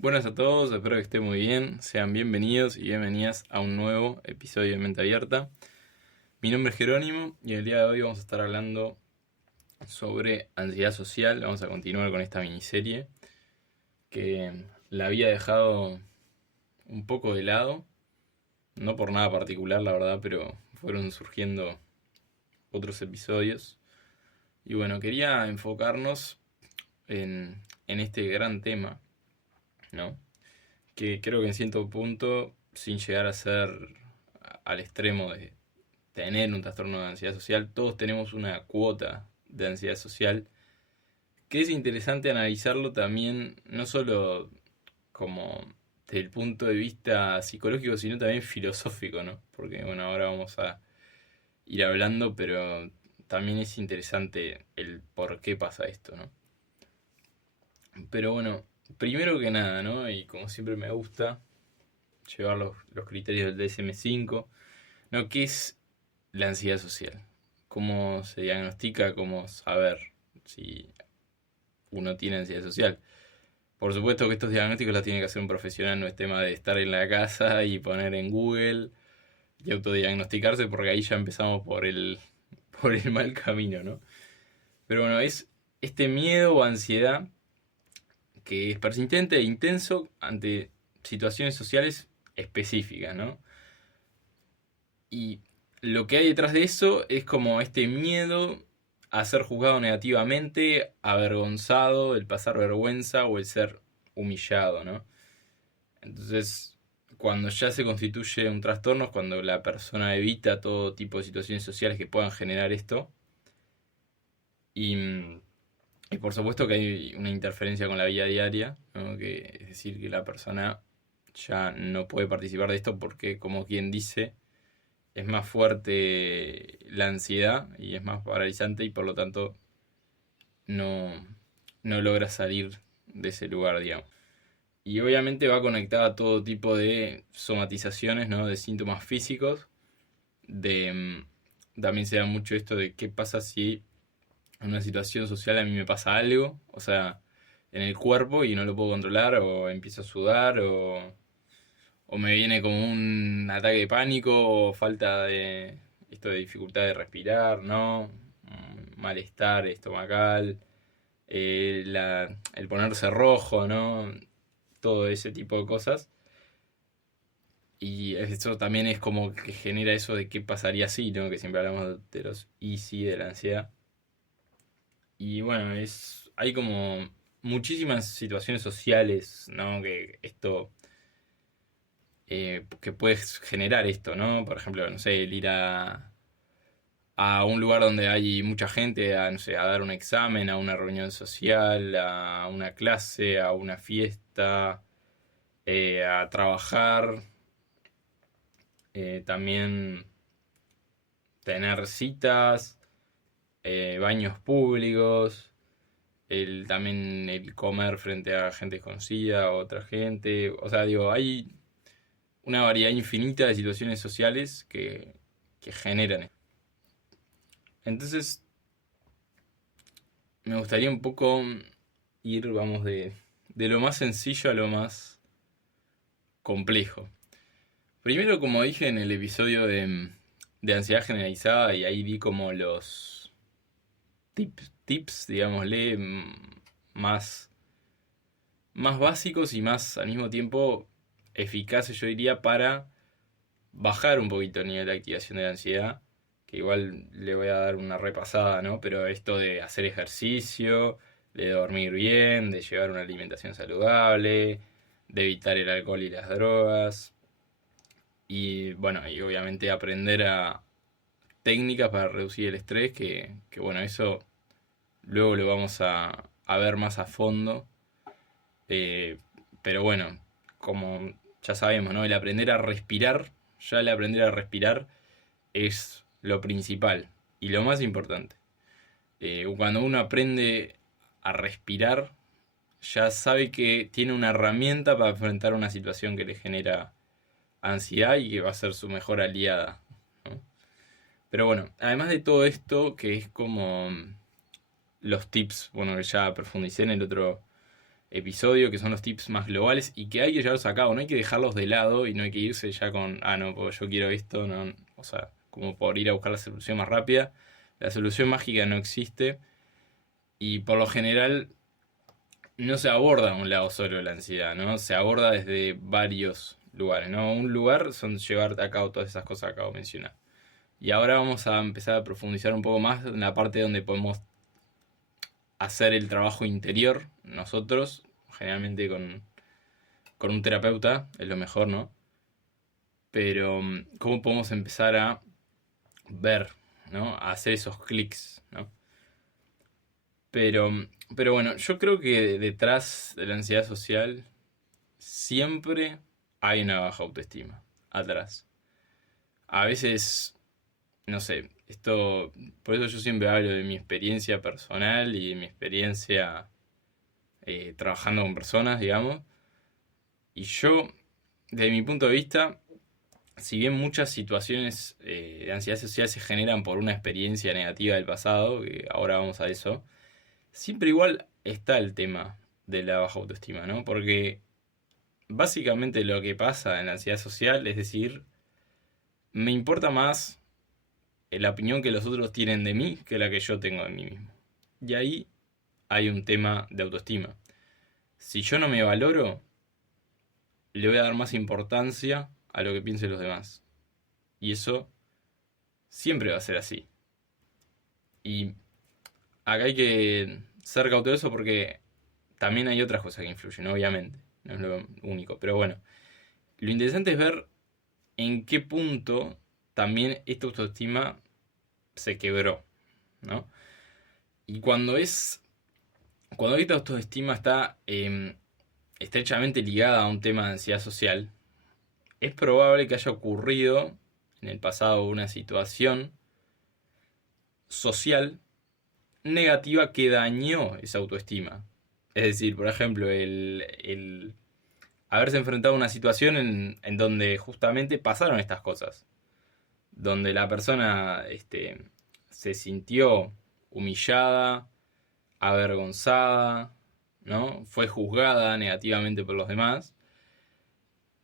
Buenas a todos, espero que estén muy bien. Sean bienvenidos y bienvenidas a un nuevo episodio de Mente Abierta. Mi nombre es Jerónimo y el día de hoy vamos a estar hablando sobre ansiedad social. Vamos a continuar con esta miniserie que la había dejado un poco de lado, no por nada particular, la verdad, pero fueron surgiendo otros episodios. Y bueno, quería enfocarnos en este gran tema, ¿no? Que creo que en cierto punto, sin llegar a ser al extremo de tener un trastorno de ansiedad social, todos tenemos una cuota de ansiedad social, que es interesante analizarlo también, no solo como desde el punto de vista psicológico, sino también filosófico, ¿no? Porque bueno, ahora vamos a ir hablando, pero también es interesante el por qué pasa esto, ¿no? Pero bueno, primero que nada, ¿no? Y como siempre me gusta llevar los criterios del DSM-5, ¿no? ¿Qué es la ansiedad social? ¿Cómo se diagnostica? ¿Cómo saber si uno tiene ansiedad social? Por supuesto que estos diagnósticos los tiene que hacer un profesional, no es tema de estar en la casa y poner en Google y autodiagnosticarse, porque ahí ya empezamos por el mal camino, ¿no? Pero bueno, es este miedo o ansiedad que es persistente e intenso ante situaciones sociales específicas, ¿no? Y lo que hay detrás de eso es como este miedo a ser juzgado negativamente, avergonzado, el pasar vergüenza o el ser humillado, ¿no? Entonces, cuando ya se constituye un trastorno es cuando la persona evita todo tipo de situaciones sociales que puedan generar esto. Y, y por supuesto que hay una interferencia con la vida diaria, ¿no? Es decir, que la persona ya no puede participar de esto porque, como quien dice, es más fuerte la ansiedad y es más paralizante y por lo tanto no, no logra salir de ese lugar, digamos. Y obviamente va conectada a todo tipo de somatizaciones, ¿no? De síntomas físicos. También se da mucho esto de qué pasa si en una situación social a mí me pasa algo, o sea, en el cuerpo y no lo puedo controlar, o empiezo a sudar, o me viene como un ataque de pánico, o falta de esto de dificultad de respirar, ¿no? Malestar estomacal, el ponerse rojo, ¿no? Todo ese tipo de cosas. Y eso también es como que genera eso de qué pasaría si, ¿no? Que siempre hablamos de los easy, de la ansiedad. Y bueno, hay como muchísimas situaciones sociales, ¿no? Que esto, que puedes generar esto, ¿no? Por ejemplo, no sé, el ir a un lugar donde hay mucha gente, a, no sé, a dar un examen, a una reunión social, a una clase, a una fiesta, a trabajar, también tener citas, baños públicos, también el comer frente a gente desconocida, a otra gente. O sea, digo, hay una variedad infinita de situaciones sociales que generan esto. Entonces, me gustaría un poco ir, vamos, de lo más sencillo a lo más complejo. Primero, como dije en el episodio de ansiedad generalizada, y ahí di como los tips digámosle, más, más básicos y más al mismo tiempo eficaces, yo diría, para bajar un poquito el nivel de activación de la ansiedad, que igual le voy a dar una repasada, ¿no? Pero esto de hacer ejercicio, de dormir bien, de llevar una alimentación saludable, de evitar el alcohol y las drogas, y bueno, y obviamente aprender a técnicas para reducir el estrés, que bueno, eso luego lo vamos a ver más a fondo. Eh, pero bueno, como ya sabemos, ¿no? El aprender a respirar, ya el aprender a respirar es lo principal y lo más importante. Cuando uno aprende a respirar, ya sabe que tiene una herramienta para enfrentar una situación que le genera ansiedad y que va a ser su mejor aliada, ¿no? Pero bueno, además de todo esto, que es como los tips, bueno, que ya profundicé en el otro episodio, que son los tips más globales y que hay que llevarlos a cabo, no hay que dejarlos de lado y no hay que irse ya con, no, pues yo quiero esto, no, o sea, como por ir a buscar la solución más rápida. La solución mágica no existe y por lo general no se aborda un lado solo de la ansiedad, ¿no? Se aborda desde varios lugares, ¿no? Un lugar son llevar a cabo todas esas cosas que acabo de mencionar. Y ahora vamos a empezar a profundizar un poco más en la parte donde podemos hacer el trabajo interior nosotros, generalmente con un terapeuta, es lo mejor, ¿no? Pero cómo podemos empezar a ver, ¿no? A hacer esos clics, ¿no? Pero, pero bueno, yo creo que detrás de la ansiedad social siempre hay una baja autoestima, atrás. A veces, no sé, esto, por eso yo siempre hablo de mi experiencia personal y de mi experiencia trabajando con personas, digamos. Y yo, desde mi punto de vista, si bien muchas situaciones de ansiedad social se generan por una experiencia negativa del pasado, que ahora vamos a eso, siempre igual está el tema de la baja autoestima, ¿no? Porque básicamente lo que pasa en la ansiedad social es decir, me importa más la opinión que los otros tienen de mí que la que yo tengo de mí mismo. Y ahí hay un tema de autoestima. Si yo no me valoro, le voy a dar más importancia a lo que piensen los demás. Y eso siempre va a ser así. Y acá hay que ser cauteloso porque también hay otras cosas que influyen, obviamente. No es lo único. Pero bueno, lo interesante es ver en qué punto también esta autoestima se quebró, ¿no? Y cuando esta autoestima está estrechamente ligada a un tema de ansiedad social, es probable que haya ocurrido en el pasado una situación social negativa que dañó esa autoestima. Es decir, por ejemplo, el haberse enfrentado a una situación en donde justamente pasaron estas cosas. Donde la persona se sintió humillada, avergonzada, ¿no? Fue juzgada negativamente por los demás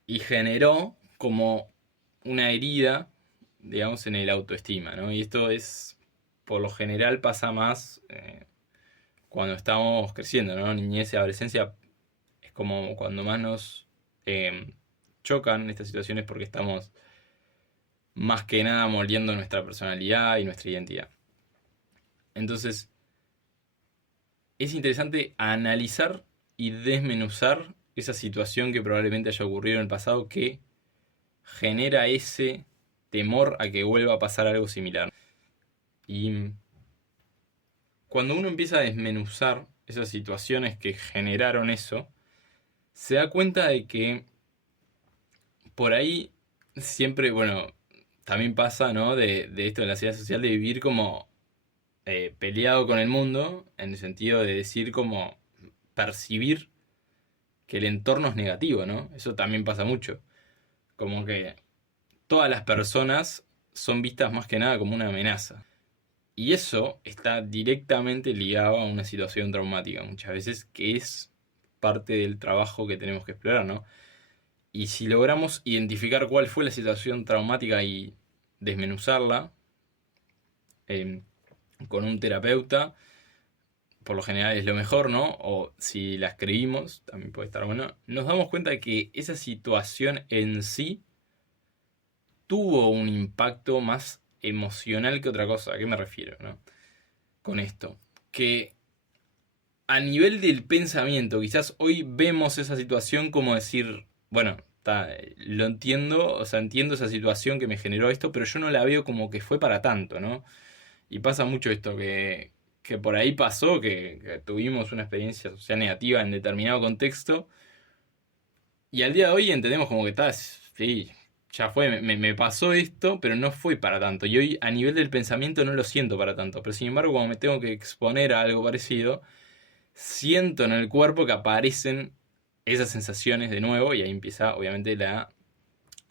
y generó como una herida, digamos, en el autoestima, ¿no? Y esto es, por lo general, pasa más cuando estamos creciendo, ¿no? Niñez y adolescencia es como cuando más nos chocan estas situaciones porque estamos más que nada moldeando nuestra personalidad y nuestra identidad. Entonces, es interesante analizar y desmenuzar esa situación que probablemente haya ocurrido en el pasado que genera ese temor a que vuelva a pasar algo similar. Y cuando uno empieza a desmenuzar esas situaciones que generaron eso, se da cuenta de que por ahí siempre, bueno, también pasa, ¿no? De esto de la ansiedad social, de vivir como peleado con el mundo, en el sentido de decir como percibir que el entorno es negativo, ¿no? Eso también pasa mucho. Como que todas las personas son vistas más que nada como una amenaza. Y eso está directamente ligado a una situación traumática muchas veces, que es parte del trabajo que tenemos que explorar, ¿no? Y si logramos identificar cuál fue la situación traumática y desmenuzarla eh, con un terapeuta, por lo general es lo mejor, ¿no? O si la escribimos, también puede estar bueno. Nos damos cuenta de que esa situación en sí tuvo un impacto más emocional que otra cosa. ¿A qué me refiero, no? Con esto. Que a nivel del pensamiento, quizás hoy vemos esa situación como decir, bueno, lo entiendo, o sea, entiendo esa situación que me generó esto, pero yo no la veo como que fue para tanto, ¿no? Y pasa mucho esto, que por ahí pasó, que tuvimos una experiencia social negativa en determinado contexto, y al día de hoy entendemos como que está, sí, ya fue, me pasó esto, pero no fue para tanto. Y hoy a nivel del pensamiento no lo siento para tanto, pero sin embargo cuando me tengo que exponer a algo parecido, siento en el cuerpo que aparecen esas sensaciones de nuevo y ahí empieza obviamente la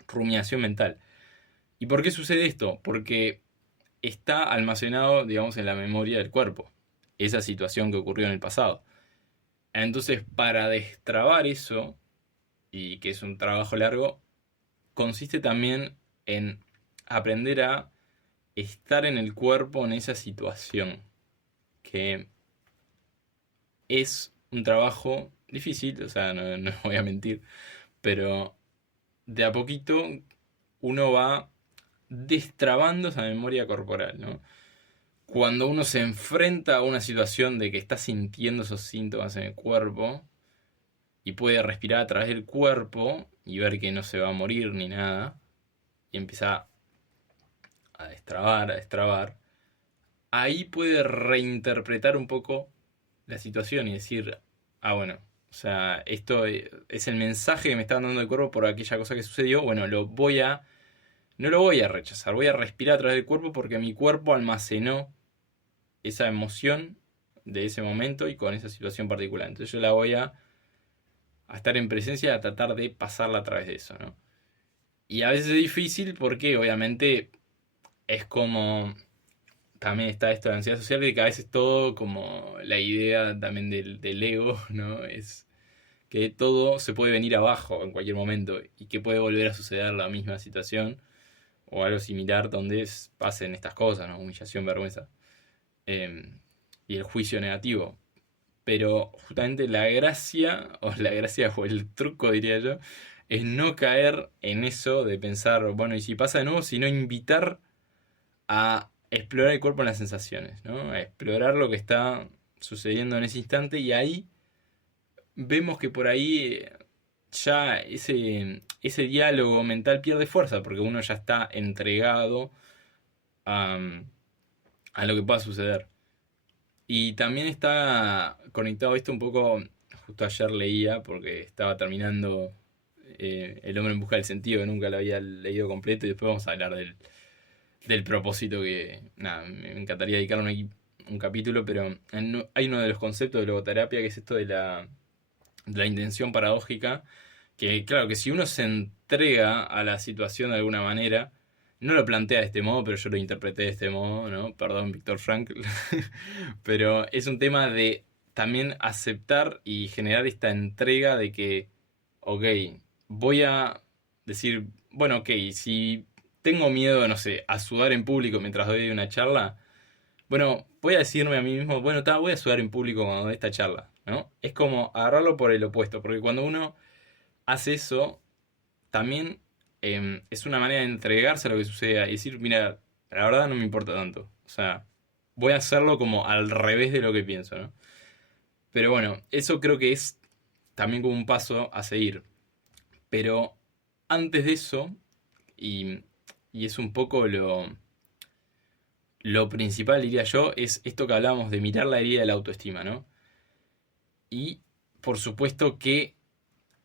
rumiación mental. ¿Y por qué sucede esto? Porque está almacenado, digamos, en la memoria del cuerpo, esa situación que ocurrió en el pasado. Entonces, para destrabar eso, y que es un trabajo largo, consiste también en aprender a estar en el cuerpo en esa situación, que es un trabajo difícil, o sea, no voy a mentir, pero de a poquito uno va destrabando esa memoria corporal, ¿no? Cuando uno se enfrenta a una situación de que está sintiendo esos síntomas en el cuerpo y puede respirar a través del cuerpo y ver que no se va a morir ni nada, y empieza a destrabar, ahí puede reinterpretar un poco la situación y decir, ah, bueno, o sea, esto es el mensaje que me está dando el cuerpo por aquella cosa que sucedió, bueno, no lo voy a rechazar, voy a respirar a través del cuerpo porque mi cuerpo almacenó esa emoción de ese momento y con esa situación particular. Entonces yo la voy a estar en presencia, a tratar de pasarla a través de eso, ¿no? Y a veces es difícil porque obviamente es como también está esto de ansiedad social, de que a veces todo como la idea también del ego, ¿no? Es que todo se puede venir abajo en cualquier momento y que puede volver a suceder la misma situación o algo similar donde pasen estas cosas, ¿no? Humillación, vergüenza eh, y el juicio negativo. Pero justamente la gracia, o la gracia o el truco diría yo, es no caer en eso de pensar, bueno, y si pasa de nuevo, sino invitar a explorar el cuerpo en las sensaciones, ¿no? A explorar lo que está sucediendo en ese instante y ahí vemos que por ahí ya ese diálogo mental pierde fuerza porque uno ya está entregado a, a lo que pueda suceder. Y también está conectado esto un poco, justo ayer leía porque estaba terminando El hombre en busca del sentido, que nunca lo había leído completo y después vamos a hablar del propósito que, nada, me encantaría dedicarle un capítulo, pero hay uno de los conceptos de logoterapia que es esto de la intención paradójica, que claro, que si uno se entrega a la situación de alguna manera, no lo plantea de este modo, pero yo lo interpreté de este modo, ¿no? Perdón, Víctor Frankl. Pero es un tema de también aceptar y generar esta entrega de que, ok, voy a decir, bueno, ok, si tengo miedo, no sé, a sudar en público mientras doy una charla, bueno, voy a decirme a mí mismo, bueno, voy a sudar en público cuando doy esta charla, ¿no? Es como agarrarlo por el opuesto, porque cuando uno hace eso, también es una manera de entregarse a lo que suceda y decir, mira, la verdad no me importa tanto. O sea, voy a hacerlo como al revés de lo que pienso, ¿no? Pero bueno, eso creo que es también como un paso a seguir. Pero antes de eso, y, y es un poco lo principal, diría yo, es esto que hablábamos de mirar la herida de la autoestima, ¿no? Y por supuesto que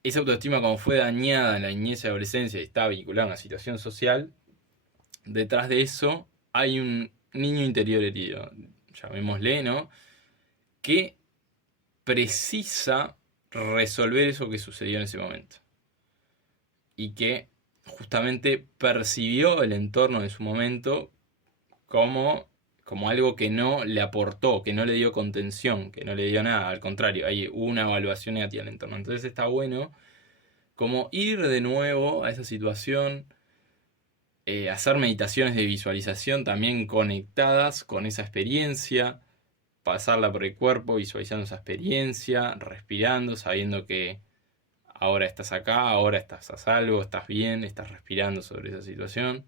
esa autoestima, como fue dañada en la niñez y adolescencia y está vinculada a una situación social, detrás de eso hay un niño interior herido, llamémosle, ¿no? Que precisa resolver eso que sucedió en ese momento. Y que justamente percibió el entorno de su momento como algo que no le aportó, que no le dio contención, que no le dio nada. Al contrario, hay una evaluación negativa del entorno. Entonces está bueno como ir de nuevo a esa situación, hacer meditaciones de visualización también conectadas con esa experiencia, pasarla por el cuerpo, visualizando esa experiencia, respirando, sabiendo que ahora estás acá, ahora estás a salvo, estás bien, estás respirando sobre esa situación.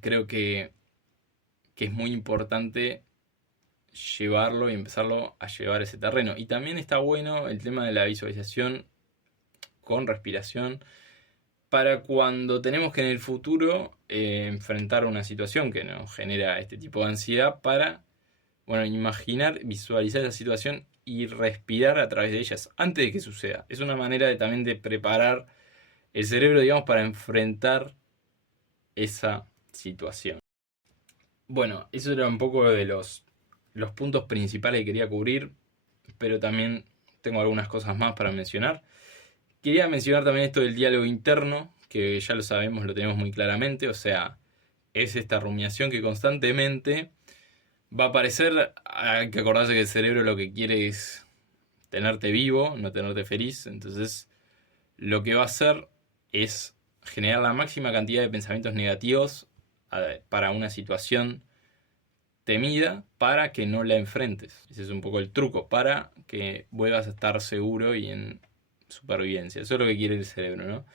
Creo que es muy importante llevarlo y empezarlo a llevar a ese terreno. Y también está bueno el tema de la visualización con respiración para cuando tenemos que en el futuro enfrentar una situación que nos genera este tipo de ansiedad para, bueno, imaginar, visualizar esa situación y respirar a través de ellas antes de que suceda. Es una manera también de preparar el cerebro, digamos, para enfrentar esa situación. Bueno, eso era un poco de los puntos principales que quería cubrir, pero también tengo algunas cosas más para mencionar. Quería mencionar también esto del diálogo interno, que ya lo sabemos, lo tenemos muy claramente, o sea, es esta rumiación que constantemente va a aparecer. Hay que acordarse que el cerebro lo que quiere es tenerte vivo, no tenerte feliz. Entonces, lo que va a hacer es generar la máxima cantidad de pensamientos negativos para una situación temida para que no la enfrentes. Ese es un poco el truco, para que vuelvas a estar seguro y en supervivencia. Eso es lo que quiere el cerebro, ¿no?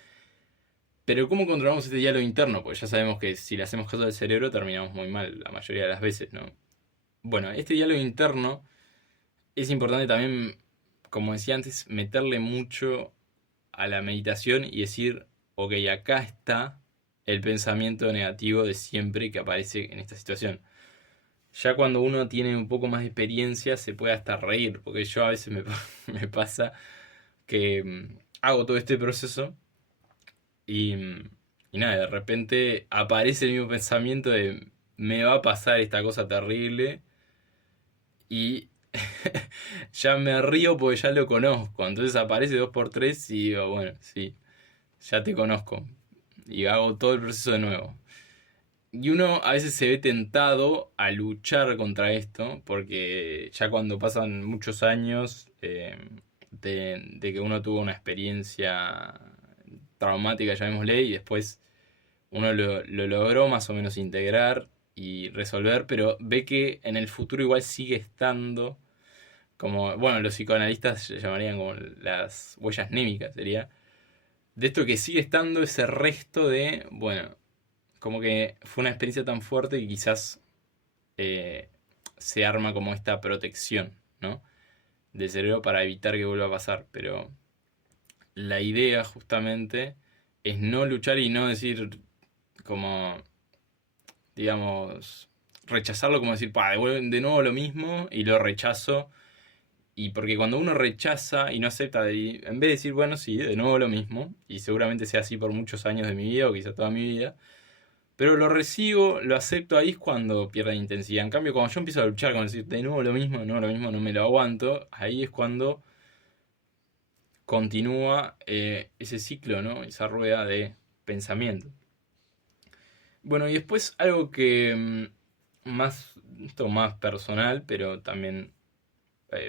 Pero ¿cómo controlamos este diálogo interno? Pues ya sabemos que si le hacemos caso al cerebro terminamos muy mal la mayoría de las veces, ¿no? Bueno, este diálogo interno es importante también, como decía antes, meterle mucho a la meditación y decir, ok, acá está el pensamiento negativo de siempre que aparece en esta situación. Ya cuando uno tiene un poco más de experiencia se puede hasta reír, porque yo a veces me pasa que hago todo este proceso y, y nada, de repente aparece el mismo pensamiento de me va a pasar esta cosa terrible y ya me río porque ya lo conozco. Entonces aparece dos por tres y digo, bueno, sí, ya te conozco. Y hago todo el proceso de nuevo. Y uno a veces se ve tentado a luchar contra esto, porque ya cuando pasan muchos años de que uno tuvo una experiencia traumática, llamémosle, y después uno lo logró más o menos integrar y resolver, pero ve que en el futuro igual sigue estando, como, bueno, los psicoanalistas llamarían como las huellas némicas, sería, de esto que sigue estando ese resto de, bueno, como que fue una experiencia tan fuerte que quizás eh, se arma como esta protección, ¿no? Del cerebro para evitar que vuelva a pasar. Pero la idea justamente es no luchar y no decir como, digamos, rechazarlo como decir, pa, de nuevo lo mismo y lo rechazo. Y porque cuando uno rechaza y no acepta, en vez de decir, bueno, sí, de nuevo lo mismo, y seguramente sea así por muchos años de mi vida o quizá toda mi vida, pero lo recibo, lo acepto, ahí es cuando pierde intensidad. En cambio, cuando yo empiezo a luchar con decir de nuevo lo mismo, de nuevo lo mismo, no me lo aguanto, ahí es cuando continúa ese ciclo, ¿no? Esa rueda de pensamiento. Bueno, y después algo que esto más personal, pero también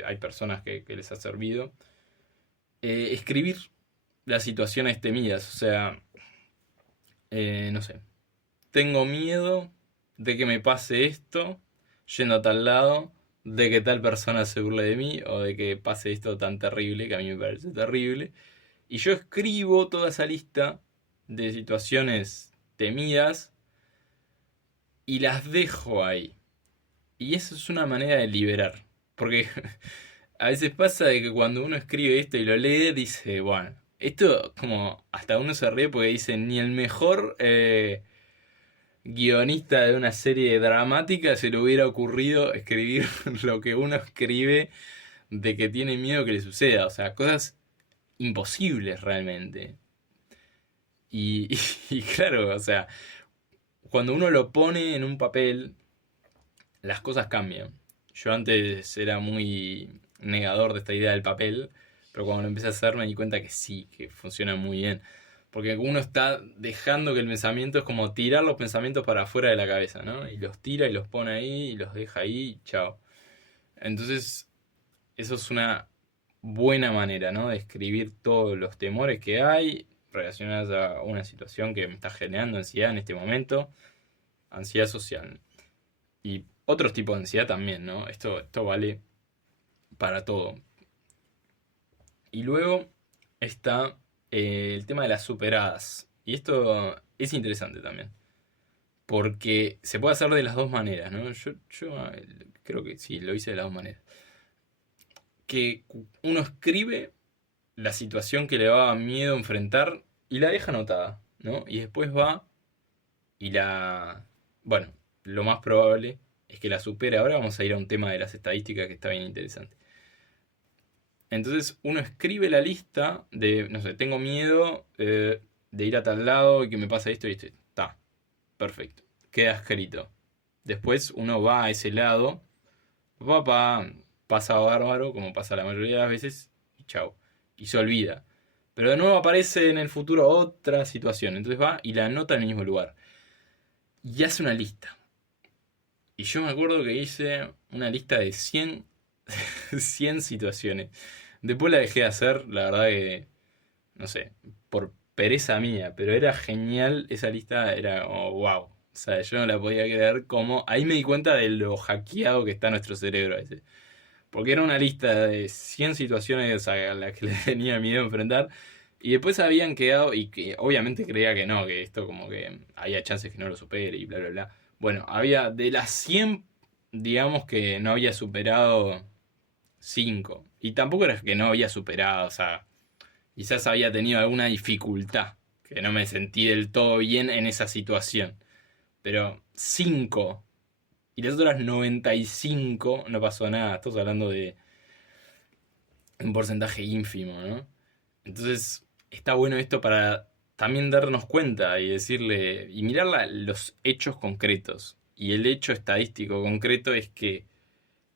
hay personas que les ha servido, escribir las situaciones temidas, o sea, no sé, tengo miedo de que me pase esto yendo a tal lado, de que tal persona se burle de mí o de que pase esto tan terrible que a mí me parece terrible. Y yo escribo toda esa lista de situaciones temidas y las dejo ahí. Y eso es una manera de liberar. Porque a veces pasa de que cuando uno escribe esto y lo lee, dice, bueno, esto como hasta uno se ríe porque dice, ni el mejor guionista de una serie dramática se le hubiera ocurrido escribir lo que uno escribe de que tiene miedo que le suceda. O sea, cosas imposibles realmente. Y, y claro, o sea, cuando uno lo pone en un papel, las cosas cambian. Yo antes era muy negador de esta idea del papel, pero cuando lo empecé a hacer me di cuenta que sí, que funciona muy bien. Porque uno está dejando que el pensamiento es como tirar los pensamientos para afuera de la cabeza, ¿no? Y los tira y los pone ahí y los deja ahí y chao. Entonces, eso es una buena manera, ¿no? De escribir todos los temores que hay relacionados a una situación que me está generando ansiedad en este momento, ansiedad social. Y otros tipos de ansiedad también, ¿no? Esto vale para todo. Y luego está el tema de las superadas. Y esto es interesante también. Porque se puede hacer de las dos maneras, ¿no? Yo creo que sí, lo hice de las dos maneras. Que uno escribe la situación que le daba miedo enfrentar y la deja anotada, ¿no? Y después va y la... Bueno, lo más probable es que la supere. Ahora vamos a ir a un tema de las estadísticas que está bien interesante. Entonces uno escribe la lista de, no sé, tengo miedo de ir a tal lado y que me pase esto y esto. Está, perfecto. Queda escrito. Después uno va a ese lado, papá, pasa bárbaro, como pasa la mayoría de las veces, y chao. Y se olvida. Pero de nuevo aparece en el futuro otra situación. Entonces va y la anota en el mismo lugar. Y hace una lista. Y yo me acuerdo que hice una lista de 100 100 situaciones Después la dejé de hacer, la verdad que, no sé, por pereza mía, pero era genial esa lista, era como, wow. O sea, yo no la podía creer como... Ahí me di cuenta de lo hackeado que está nuestro cerebro a veces. Porque era una lista de 100 situaciones a las que le tenía miedo a enfrentar. Y después habían quedado, y que obviamente creía que no, que esto como que había chances que no lo supere y bla, bla, bla. Bueno, había de las 100 digamos que no había superado 5. Y tampoco era que no había superado, o sea, quizás había tenido alguna dificultad, que no me sentí del todo bien en esa situación. Pero 5 y las otras 95 no pasó nada. Estamos hablando de un porcentaje ínfimo, ¿no? Entonces, está bueno esto para también darnos cuenta y decirle, y mirar los hechos concretos. Y el hecho estadístico concreto es que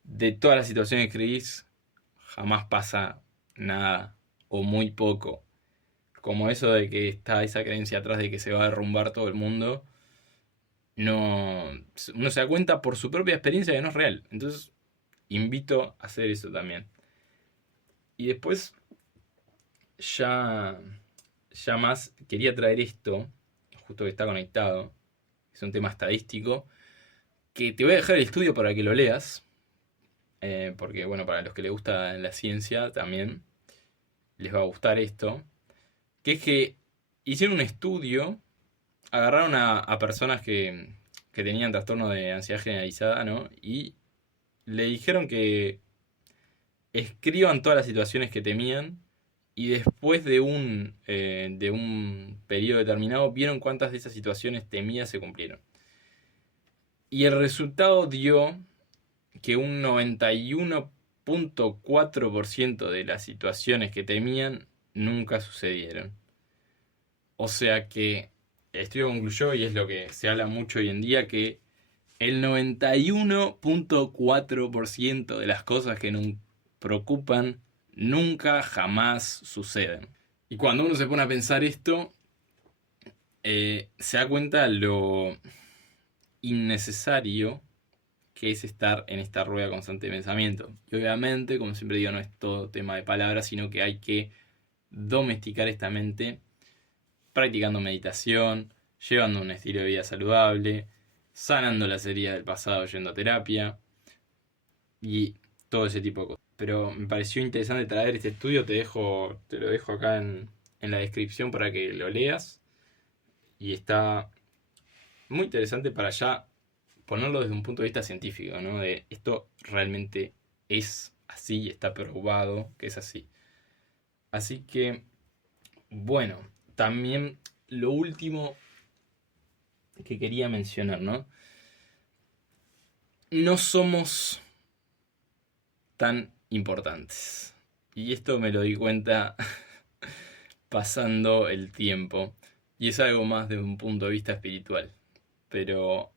de todas las situaciones que escribís, jamás pasa nada o muy poco. Como eso de que está esa creencia atrás de que se va a derrumbar todo el mundo, no, uno se da cuenta por su propia experiencia que no es real. Entonces, invito a hacer eso también. Y después, ya, ya más, quería traer esto, justo que está conectado, es un tema estadístico, que te voy a dejar el estudio para que lo leas, porque bueno, para los que les gusta la ciencia también les va a gustar esto, que es que hicieron un estudio, agarraron a personas que tenían trastorno de ansiedad generalizada, ¿no? Y le dijeron que escriban todas las situaciones que temían y después de un periodo determinado vieron cuántas de esas situaciones temidas se cumplieron. Y el resultado dio que un 91.4% de las situaciones que temían nunca sucedieron. O sea que el estudio concluyó, y es lo que se habla mucho hoy en día, que el 91.4% de las cosas que nos preocupan nunca jamás suceden. Y cuando uno se pone a pensar esto, se da cuenta lo innecesario que es estar en esta rueda constante de pensamiento. Y obviamente, como siempre digo, no es todo tema de palabras, sino que hay que domesticar esta mente practicando meditación, llevando un estilo de vida saludable, sanando las heridas del pasado yendo a terapia y todo ese tipo de cosas. Pero me pareció interesante traer este estudio, te lo dejo acá en la descripción para que lo leas. Y está muy interesante para ya ponerlo desde un punto de vista científico, ¿no? De esto realmente es así, está probado que es así. Así que, bueno, también lo último que quería mencionar, ¿no? No somos tan importantes. Y esto me lo di cuenta pasando el tiempo. Y es algo más desde un punto de vista espiritual. Pero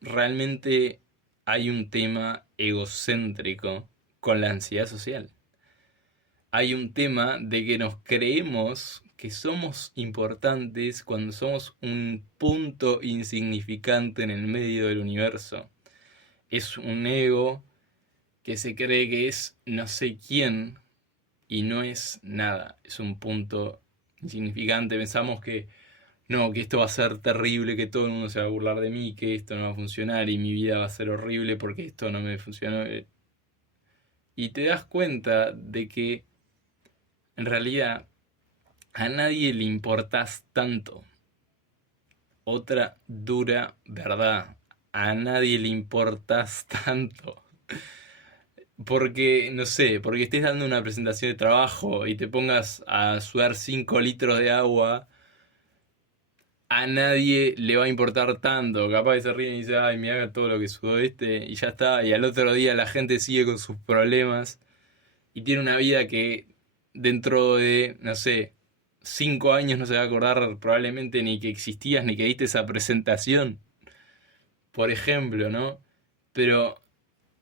realmente hay un tema egocéntrico con la ansiedad social. Hay un tema de que nos creemos que somos importantes cuando somos un punto insignificante en el medio del universo. Es un ego que se cree que es no sé quién y no es nada. Es un punto insignificante. Pensamos que no, que esto va a ser terrible, que todo el mundo se va a burlar de mí, que esto no va a funcionar y mi vida va a ser horrible porque esto no me funcionó. Y te das cuenta de que en realidad a nadie le importas tanto. Otra dura verdad, a nadie le importas tanto. Porque, no sé, porque estés dando una presentación de trabajo y te pongas a sudar 5 litros de agua, a nadie le va a importar tanto. Capaz que se ríen y dicen, ay, me haga todo lo que sudó este, y ya está. Y al otro día la gente sigue con sus problemas y tiene una vida que dentro de, no sé, 5 años no se va a acordar probablemente ni que existías ni que diste esa presentación, por ejemplo, ¿no? Pero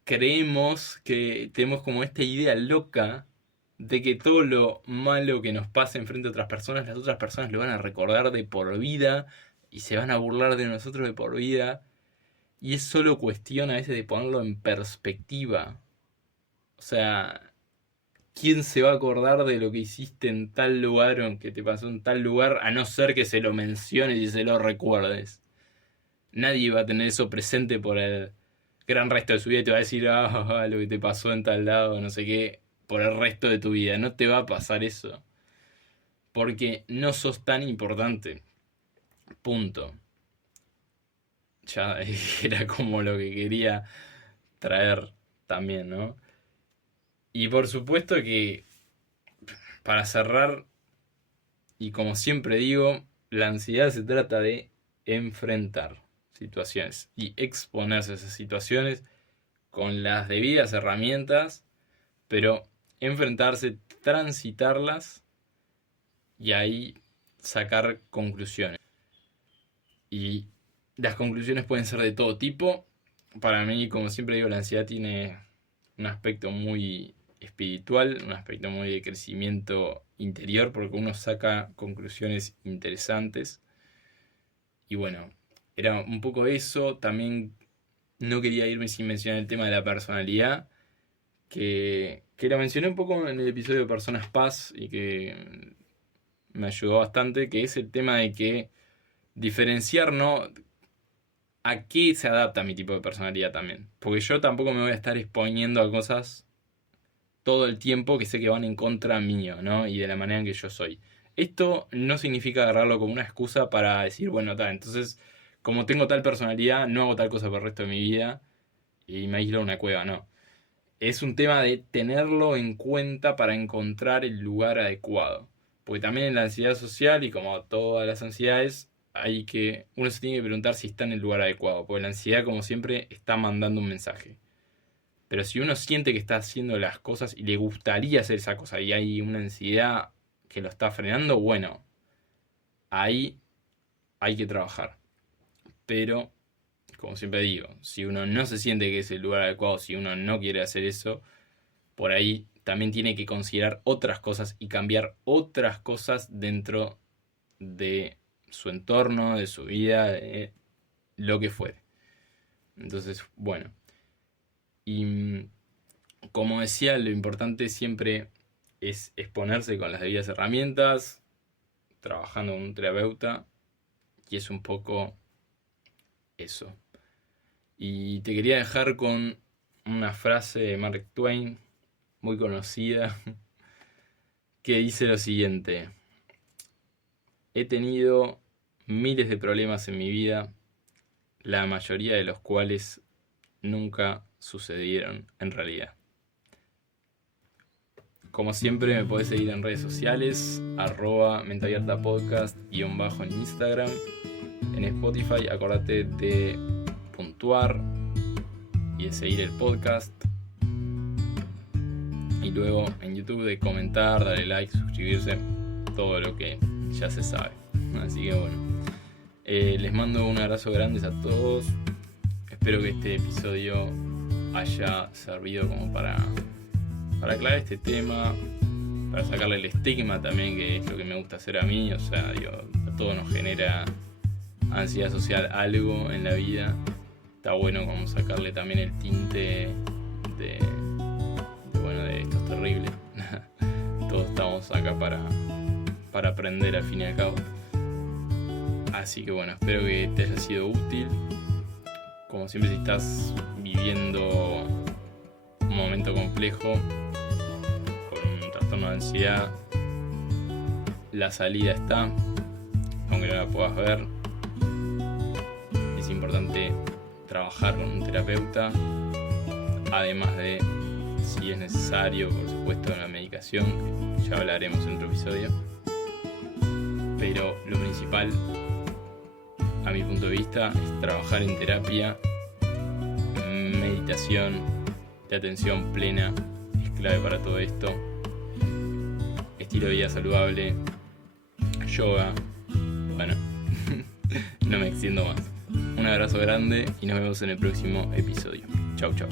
creemos que tenemos como esta idea loca de que todo lo malo que nos pasa enfrente a otras personas, las otras personas lo van a recordar de por vida y se van a burlar de nosotros de por vida. Y es solo cuestión a veces de ponerlo en perspectiva. O sea, ¿quién se va a acordar de lo que hiciste en tal lugar o que te pasó en tal lugar, a no ser que se lo menciones y se lo recuerdes? Nadie va a tener eso presente por el gran resto de su vida y te va a decir, lo que te pasó en tal lado, no sé qué, por el resto de tu vida. No te va a pasar eso. Porque no sos tan importante. Punto. Ya era como lo que quería traer también, ¿no? Y por supuesto que, para cerrar, y como siempre digo, la ansiedad se trata de enfrentar situaciones y exponerse a esas situaciones con las debidas herramientas, pero enfrentarse, transitarlas y ahí sacar conclusiones. Y las conclusiones pueden ser de todo tipo. Para mí, como siempre digo, la ansiedad tiene un aspecto muy espiritual, un aspecto muy de crecimiento interior, porque uno saca conclusiones interesantes. Y bueno, era un poco eso. También no quería irme sin mencionar el tema de la personalidad, que lo mencioné un poco en el episodio de Personas Paz y que me ayudó bastante, que es el tema de que diferenciar, ¿no?, a qué se adapta mi tipo de personalidad también. Porque yo tampoco me voy a estar exponiendo a cosas todo el tiempo que sé que van en contra mío, ¿no? Y de la manera en que yo soy. Esto no significa agarrarlo como una excusa para decir, bueno, tal, entonces, como tengo tal personalidad, no hago tal cosa por el resto de mi vida y me aíslo en una cueva, no. Es un tema de tenerlo en cuenta para encontrar el lugar adecuado. Porque también en la ansiedad social, y como todas las ansiedades, uno se tiene que preguntar si está en el lugar adecuado. Porque la ansiedad, como siempre, está mandando un mensaje. Pero si uno siente que está haciendo las cosas y le gustaría hacer esa cosa y hay una ansiedad que lo está frenando, bueno, ahí hay que trabajar. Pero, como siempre digo, si uno no se siente que es el lugar adecuado, si uno no quiere hacer eso, por ahí también tiene que considerar otras cosas y cambiar otras cosas dentro de su entorno, de su vida, de lo que fuere. Entonces, bueno. Y como decía, lo importante siempre es exponerse con las debidas herramientas, trabajando con un terapeuta, y es un poco eso. Y te quería dejar con una frase de Mark Twain, muy conocida, que dice lo siguiente: he tenido miles de problemas en mi vida, la mayoría de los cuales nunca sucedieron en realidad. Como siempre, me podés seguir en redes sociales, @menteabiertapodcast_ en Instagram. En Spotify, acordate de puntuar y de seguir el podcast. Y luego en YouTube de comentar, darle like, suscribirse, todo lo que ya se sabe. Así que bueno, les mando un abrazo grande a todos. Espero que este episodio haya servido como para aclarar este tema, para sacarle el estigma también, que es lo que me gusta hacer a mí. O sea, a todos nos genera ansiedad social algo en la vida. Está bueno como sacarle también el tinte de esto es terrible. Todos estamos acá para aprender al fin y al cabo. Así que bueno, espero que te haya sido útil. Como siempre, si estás viviendo un momento complejo con un trastorno de ansiedad, la salida está, aunque no la puedas ver. Es importante trabajar con un terapeuta, además de, si es necesario, por supuesto, una medicación, que ya hablaremos en otro episodio. Pero lo principal, a mi punto de vista, es trabajar en terapia. Meditación de atención plena es clave para todo esto. Estilo de vida saludable, yoga. Bueno, no me extiendo más. Un abrazo grande y nos vemos en el próximo episodio. Chau, chau.